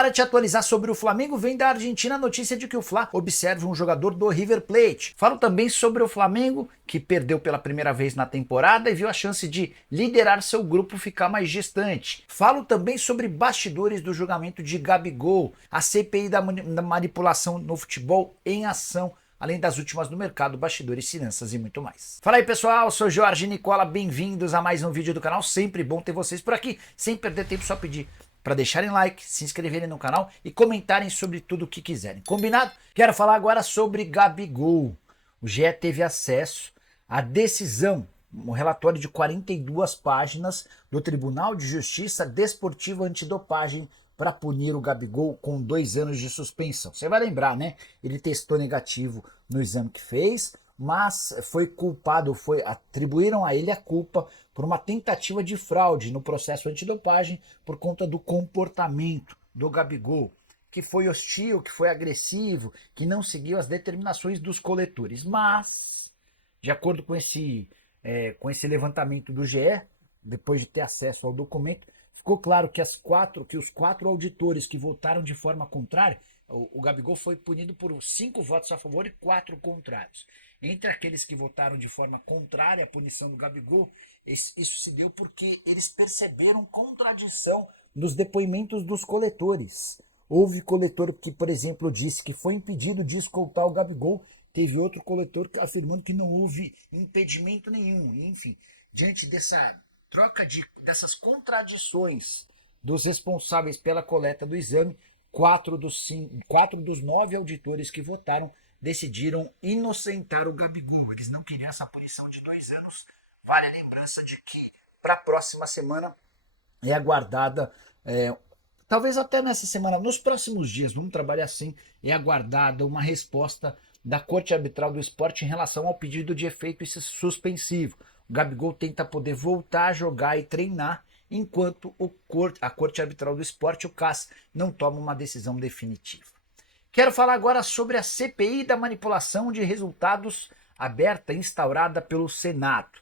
Para te atualizar sobre o Flamengo, vem da Argentina a notícia de que o Fla observa um jogador do River Plate. Falo também sobre o Flamengo, que perdeu pela primeira vez na temporada e viu a chance de liderar seu grupo ficar mais distante. Falo também sobre bastidores do julgamento de Gabigol, a CPI da manipulação no futebol em ação, além das últimas no mercado, bastidores, finanças e muito mais. Fala aí pessoal, sou Jorge Nicola, bem-vindos a mais um vídeo do canal, sempre bom ter vocês por aqui, sem perder tempo, só pedir para deixarem like, se inscreverem no canal e comentarem sobre tudo o que quiserem. Combinado? Quero falar agora sobre Gabigol. O GE teve acesso à decisão, um relatório de 42 páginas do Tribunal de Justiça Desportiva Antidopagem para punir o Gabigol com 2 anos de suspensão. Você vai lembrar, né? Ele testou negativo no exame que fez, mas foi culpado, atribuíram a ele a culpa por uma tentativa de fraude no processo antidopagem por conta do comportamento do Gabigol, que foi hostil, que foi agressivo, que não seguiu as determinações dos coletores. Mas, de acordo com esse levantamento do GE, depois de ter acesso ao documento, ficou claro que os quatro auditores que votaram de forma contrária, o Gabigol foi punido por 5 votos a favor e 4 contrários. Entre aqueles que votaram de forma contrária à punição do Gabigol, isso se deu porque eles perceberam contradição nos depoimentos dos coletores. Houve coletor que, por exemplo, disse que foi impedido de escoltar o Gabigol, teve outro coletor afirmando que não houve impedimento nenhum. Enfim, diante dessa dessas contradições dos responsáveis pela coleta do exame, 4 dos 9 auditores que votaram decidiram inocentar o Gabigol. Eles não queriam essa punição de 2 anos. Vale a lembrança de que para a próxima semana é aguardada, talvez até nessa semana, nos próximos dias, vamos trabalhar assim, é aguardada uma resposta da Corte Arbitral do Esporte em relação ao pedido de efeito suspensivo. O Gabigol tenta poder voltar a jogar e treinar, enquanto a Corte Arbitral do Esporte, o CAS, não toma uma decisão definitiva. Quero falar agora sobre a CPI da manipulação de resultados aberta, instaurada pelo Senado.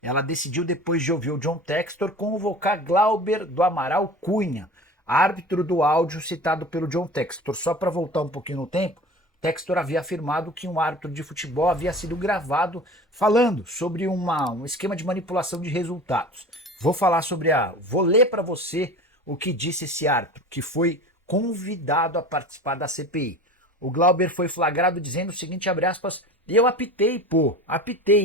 Ela decidiu, depois de ouvir o John Textor, convocar Glauber do Amaral Cunha, árbitro do áudio citado pelo John Textor. Só para voltar um pouquinho no tempo, Textor havia afirmado que um árbitro de futebol havia sido gravado falando sobre um esquema de manipulação de resultados. Vou ler para você o que disse esse árbitro, que foi convidado a participar da CPI. O Glauber foi flagrado dizendo o seguinte, abre aspas, eu apitei,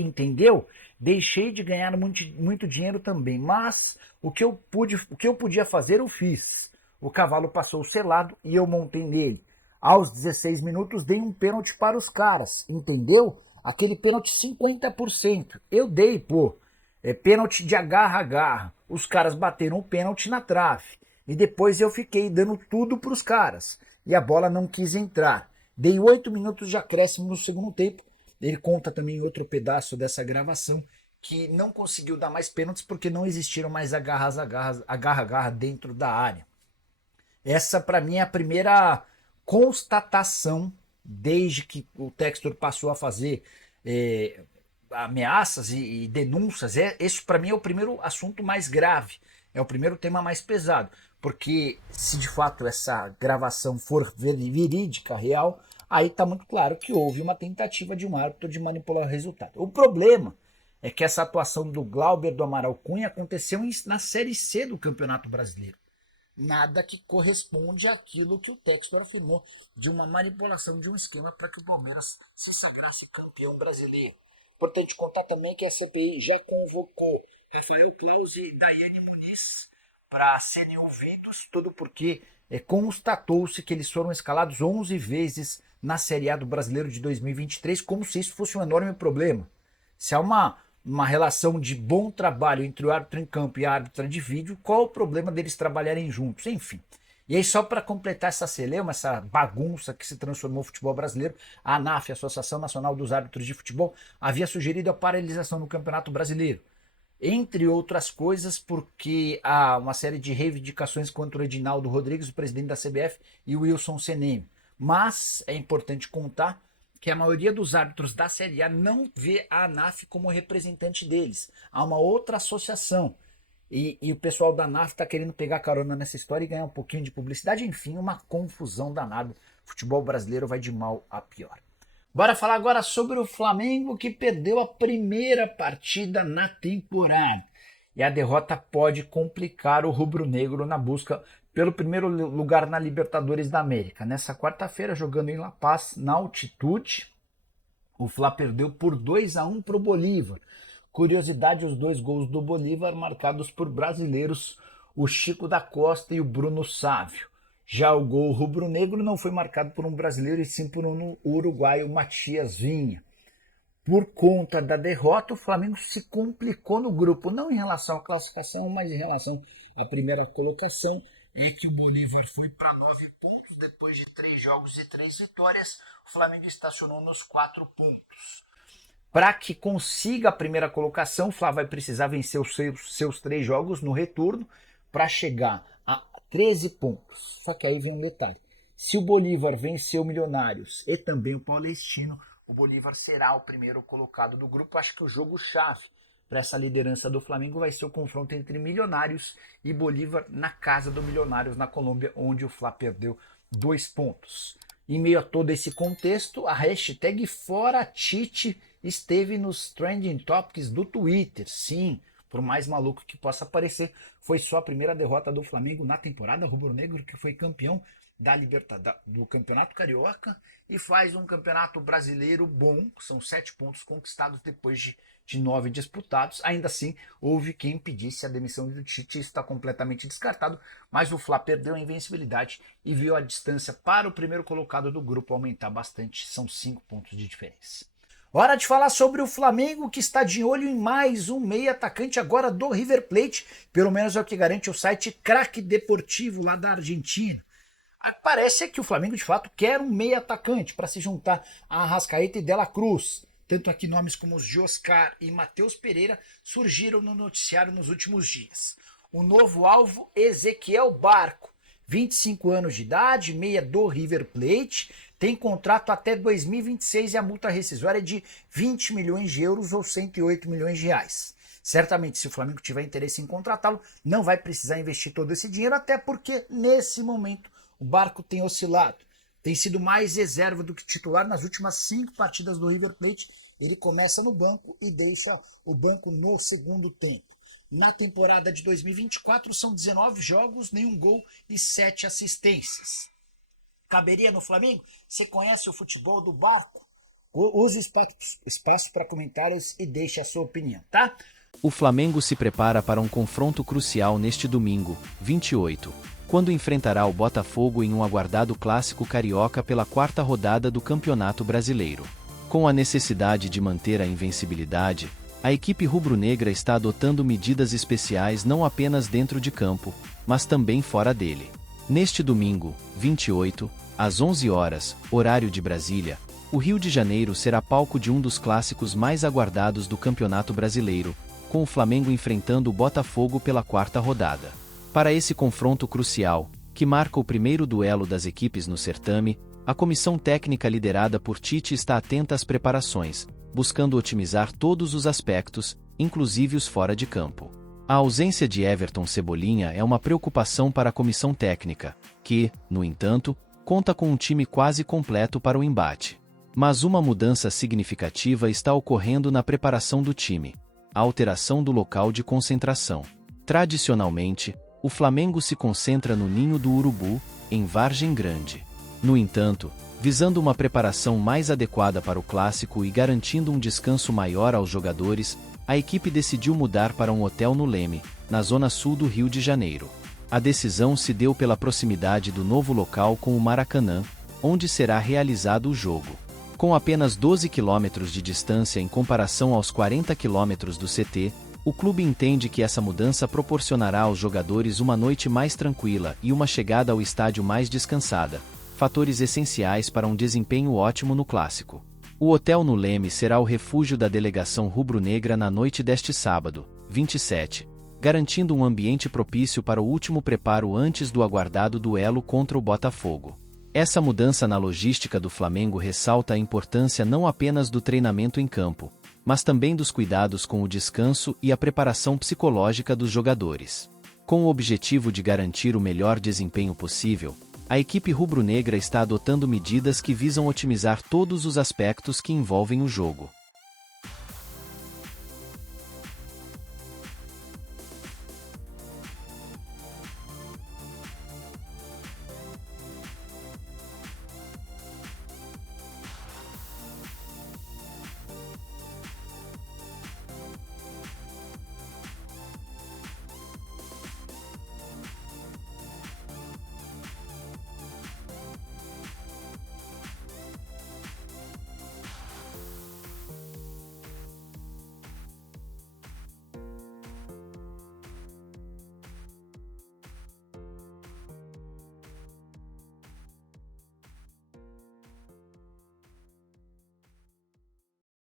entendeu? Deixei de ganhar muito dinheiro também, mas o que eu podia fazer eu fiz. O cavalo passou selado e eu montei nele. Aos 16 minutos dei um pênalti para os caras, entendeu? Aquele pênalti 50%. Eu dei, pênalti de agarra-agarra. Os caras bateram o pênalti na trave. E depois eu fiquei dando tudo para os caras. E a bola não quis entrar. Dei 8 minutos de acréscimo no segundo tempo. Ele conta também outro pedaço dessa gravação, que não conseguiu dar mais pênaltis porque não existiram mais agarra-agarra dentro da área. Essa, para mim, é a primeira constatação, desde que o Textor passou a fazer ameaças e denúncias. Esse, para mim, é o primeiro assunto mais grave. É o primeiro tema mais pesado. Porque se de fato essa gravação for verídica, real, aí está muito claro que houve uma tentativa de um árbitro de manipular o resultado. O problema é que essa atuação do Glauber do Amaral Cunha aconteceu na Série C do Campeonato Brasileiro. Nada que corresponde àquilo que o Textor afirmou de uma manipulação de um esquema para que o Palmeiras se sagrasse campeão brasileiro. Importante contar também que a CPI já convocou Rafael Claus e Daiane Muniz para serem ouvidos, tudo porque constatou-se que eles foram escalados 11 vezes na Série A do Brasileiro de 2023, como se isso fosse um enorme problema. Se há uma relação de bom trabalho entre o árbitro em campo e a árbitra de vídeo, qual o problema deles trabalharem juntos? Enfim. E aí, só para completar essa celeuma, essa bagunça que se transformou o futebol brasileiro, a ANAF, a Associação Nacional dos Árbitros de Futebol, havia sugerido a paralisação do Campeonato Brasileiro. Entre outras coisas, porque há uma série de reivindicações contra o Edinaldo Rodrigues, o presidente da CBF, e o Wilson Seneme. Mas é importante contar que a maioria dos árbitros da Série A não vê a ANAF como representante deles. Há uma outra associação E o pessoal da NAF tá querendo pegar carona nessa história e ganhar um pouquinho de publicidade. Enfim, uma confusão danada. O futebol brasileiro vai de mal a pior. Bora falar agora sobre o Flamengo, que perdeu a primeira partida na temporada. E a derrota pode complicar o rubro-negro na busca pelo primeiro lugar na Libertadores da América. Nessa quarta-feira, jogando em La Paz, na altitude, o Fla perdeu por 2-1 para o Bolívar. Curiosidade, os 2 gols do Bolívar marcados por brasileiros, o Chico da Costa e o Bruno Sávio. Já o gol rubro-negro não foi marcado por um brasileiro e sim por um uruguaio, Matias Vinha. Por conta da derrota, o Flamengo se complicou no grupo, não em relação à classificação, mas em relação à primeira colocação. É que o Bolívar foi para 9 pontos, depois de 3 jogos e 3 vitórias, o Flamengo estacionou nos 4 pontos. Para que consiga a primeira colocação, o Flá vai precisar vencer os seus 3 jogos no retorno para chegar a 13 pontos. Só que aí vem um detalhe. Se o Bolívar vencer o Milionários e também o Palestino, o Bolívar será o primeiro colocado do grupo. Acho que o jogo-chave para essa liderança do Flamengo vai ser o confronto entre Milionários e Bolívar na casa do Milionários, na Colômbia, onde o Flá perdeu 2 pontos. Em meio a todo esse contexto, a hashtag #ForaTite esteve nos trending topics do Twitter. Sim, por mais maluco que possa parecer, foi só a primeira derrota do Flamengo na temporada rubro-negro, que foi campeão do Campeonato Carioca e faz um Campeonato Brasileiro bom. São 7 pontos conquistados depois de 9 disputados. Ainda assim, houve quem pedisse a demissão do Tite, isso está completamente descartado, mas o Fla perdeu a invencibilidade e viu a distância para o primeiro colocado do grupo aumentar bastante. São 5 pontos de diferença. Hora de falar sobre o Flamengo, que está de olho em mais um meia atacante agora do River Plate, pelo menos é o que garante o site Craque Deportivo lá da Argentina. Parece que o Flamengo de fato quer um meia atacante para se juntar a Arrascaeta e Dela Cruz. Tanto aqui nomes como os Joscar e Matheus Pereira surgiram no noticiário nos últimos dias. O novo alvo, Ezequiel Barco, 25 anos de idade, meia do River Plate, tem contrato até 2026 e a multa rescisória é de 20 milhões de euros ou 108 milhões de reais. Certamente, se o Flamengo tiver interesse em contratá-lo, não vai precisar investir todo esse dinheiro, até porque, nesse momento, o Barco tem oscilado. Tem sido mais reserva do que titular nas últimas 5 partidas do River Plate. Ele começa no banco e deixa o banco no segundo tempo. Na temporada de 2024 são 19 jogos, nenhum gol e 7 assistências. Caberia no Flamengo? Você conhece o futebol do Barco? Use o espaço para comentários e deixe a sua opinião, tá? O Flamengo se prepara para um confronto crucial neste domingo, 28, quando enfrentará o Botafogo em um aguardado clássico carioca pela 4ª rodada do Campeonato Brasileiro. Com a necessidade de manter a invencibilidade, a equipe rubro-negra está adotando medidas especiais não apenas dentro de campo, mas também fora dele. Neste domingo, 28, às 11 horas, horário de Brasília, o Rio de Janeiro será palco de um dos clássicos mais aguardados do Campeonato Brasileiro, com o Flamengo enfrentando o Botafogo pela 4ª rodada. Para esse confronto crucial, que marca o primeiro duelo das equipes no certame, a comissão técnica liderada por Tite está atenta às preparações, buscando otimizar todos os aspectos, inclusive os fora de campo. A ausência de Everton Cebolinha é uma preocupação para a comissão técnica, que, no entanto, conta com um time quase completo para o embate. Mas uma mudança significativa está ocorrendo na preparação do time: a alteração do local de concentração. Tradicionalmente, o Flamengo se concentra no Ninho do Urubu, em Vargem Grande. No entanto, visando uma preparação mais adequada para o clássico e garantindo um descanso maior aos jogadores, a equipe decidiu mudar para um hotel no Leme, na zona sul do Rio de Janeiro. A decisão se deu pela proximidade do novo local com o Maracanã, onde será realizado o jogo. Com apenas 12 quilômetros de distância em comparação aos 40 quilômetros do CT, o clube entende que essa mudança proporcionará aos jogadores uma noite mais tranquila e uma chegada ao estádio mais descansada, fatores essenciais para um desempenho ótimo no clássico. O hotel no Leme será o refúgio da delegação rubro-negra na noite deste sábado, 27, garantindo um ambiente propício para o último preparo antes do aguardado duelo contra o Botafogo. Essa mudança na logística do Flamengo ressalta a importância não apenas do treinamento em campo, mas também dos cuidados com o descanso e a preparação psicológica dos jogadores. Com o objetivo de garantir o melhor desempenho possível, a equipe rubro-negra está adotando medidas que visam otimizar todos os aspectos que envolvem o jogo.